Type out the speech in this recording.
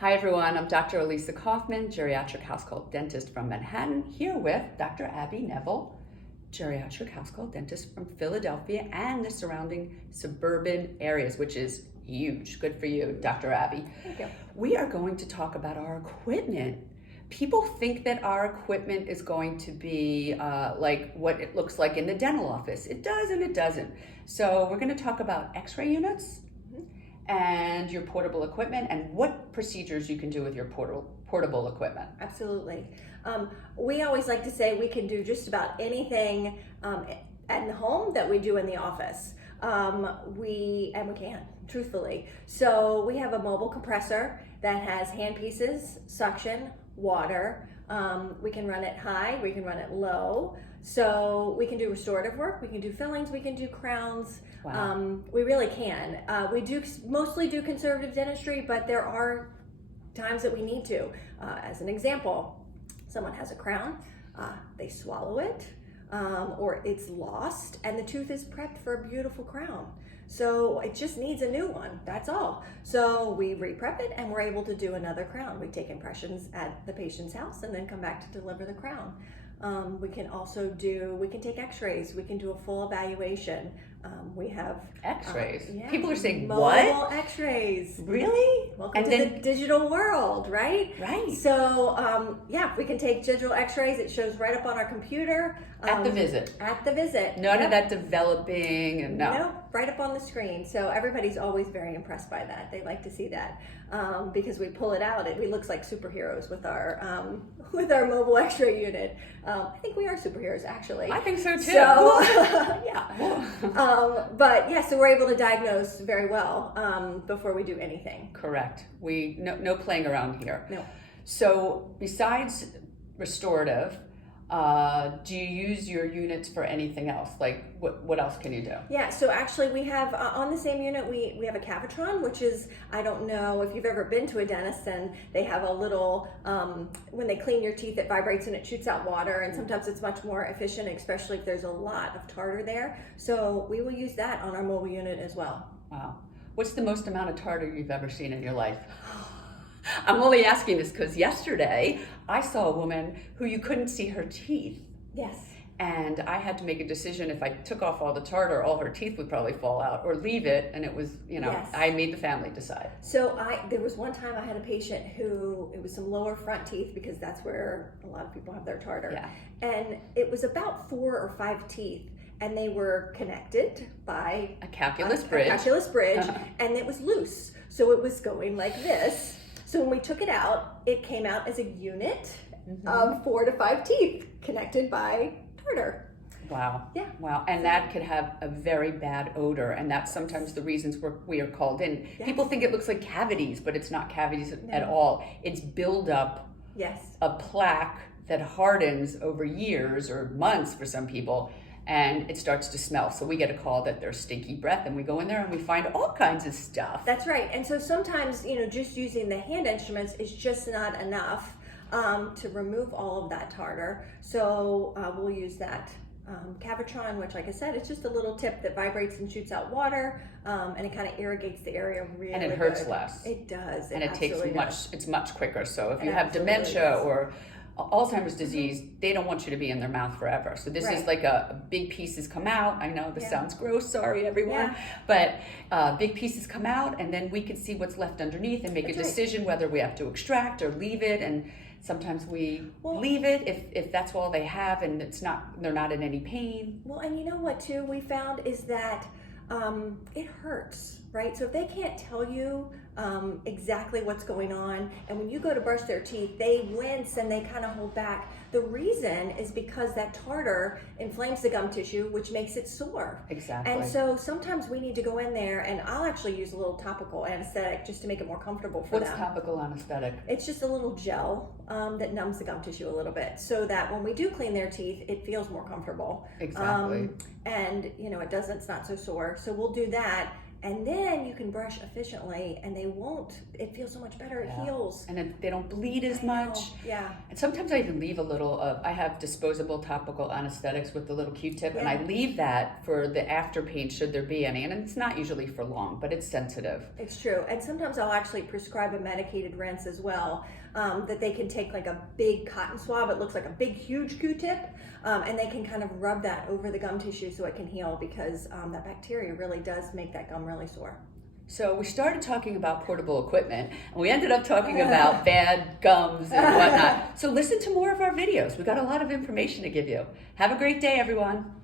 Hi everyone, I'm Dr. Anneliese Kaufman, geriatric house call dentist from Manhattan, here with Dr. Abby Neville, geriatric house call dentist from Philadelphia and the surrounding suburban areas, which is huge. Good for you, Dr. Abby. Thank you. We are going to talk about our equipment. People think that our equipment is going to be like what it looks like in the dental office. It does and it doesn't. So we're going to talk about x-ray units and your portable equipment and what procedures you can do with your portable equipment. Absolutely. We always like to say we can do just about anything at the home that we do in the office. We can, truthfully. So we have a mobile compressor that has hand pieces, suction, water. We can run it high, we can run it low. So we can do restorative work, we can do fillings, we can do crowns. Wow. We really can. We do mostly do conservative dentistry, but there are times that we need to. As an example, someone has a crown, they swallow it, or it's lost, and the tooth is prepped for a beautiful crown. So it just needs a new one, that's all. So we re-prep it and we're able to do another crown. We take impressions at the patient's house and then come back to deliver the crown. We can take x-rays, we can do a full evaluation. We have X-rays? Yeah, People are saying, mobile what? x-rays. Really? Welcome to the digital world, right? Right. So, we can take digital x-rays. It shows right up on our computer. At the visit. At the visit. None of that developing and no. No, right up on the screen. So everybody's always very impressed by that. They like to see that because we pull it out. We looks like superheroes with our mobile x-ray unit. I think we are superheroes, actually. I think so too. So, yeah. But yeah, so we're able to diagnose very well before we do anything. Correct. No playing around here. No. So besides restorative, do you use your units for anything else? Like what else can you do? Yeah, so actually we have on the same unit we have a Cavitron, which is, I don't know if you've ever been to a dentist, and they have a little when they clean your teeth it vibrates and it shoots out water, and sometimes it's much more efficient, especially if there's a lot of tartar there. So we will use that on our mobile unit as well. Wow. What's the most amount of tartar you've ever seen in your life? I'm only asking this because yesterday I saw a woman who you couldn't see her teeth. Yes. And I had to make a decision. If I took off all the tartar, all her teeth would probably fall out, or leave it, and it was, Yes. I made the family decide. So there was one time I had a patient who, it was some lower front teeth, because that's where a lot of people have their tartar. Yeah. And it was about 4 or 5 teeth, and they were connected by A calculus bridge. And it was loose. So it was going like this. So when we took it out, it came out as a unit of 4 to 5 teeth connected by tartar. Wow. Yeah. Wow. And that could have a very bad odor, and that's sometimes the reasons we are called in. Yes. People think it looks like cavities, but it's not cavities at all. It's buildup of plaque that hardens over years or months for some people, and it starts to smell. So we get a call that there's stinky breath, and we go in there and we find all kinds of stuff. That's right. And so sometimes, just using the hand instruments is just not enough to remove all of that tartar. So we'll use that Cavitron, which, like I said, it's just a little tip that vibrates and shoots out water, and it kind of irrigates the area really And it hurts good. less. It does. And it takes it's much quicker. So if It you have absolutely dementia does. or Alzheimer's disease, they don't want you to be in their mouth forever. So this is like a big pieces come out. I know this sounds gross, sorry everyone, but big pieces come out, and then we can see what's left underneath and make a decision whether we have to extract or leave it. And sometimes we leave it if that's all they have and they're not in any pain. Well, and you know what too we found is that it hurts, right? So if they can't tell you exactly what's going on, and when you go to brush their teeth, they wince and they kind of hold back. The reason is because that tartar inflames the gum tissue, which makes it sore. Exactly. And so sometimes we need to go in there, and I'll actually use a little topical anesthetic just to make it more comfortable for them. What's topical anesthetic? It's just a little gel that numbs the gum tissue a little bit, so that when we do clean their teeth, it feels more comfortable. Exactly. And it's not so sore. So we'll do that. and then you can brush efficiently, and it feels so much better. It heals. And they don't bleed as much. Yeah. And sometimes I even leave a little I have disposable topical anesthetics with the little Q-tip, and I leave that for the after pain should there be any. And it's not usually for long, but it's sensitive. It's true. And sometimes I'll actually prescribe a medicated rinse as well, that they can take like a big cotton swab. It looks like a big, huge Q-tip, and they can kind of rub that over the gum tissue so it can heal, because that bacteria really does make that gum really sore. So we started talking about portable equipment, and we ended up talking about bad gums and whatnot. So listen to more of our videos. We got a lot of information to give you. Have a great day, everyone.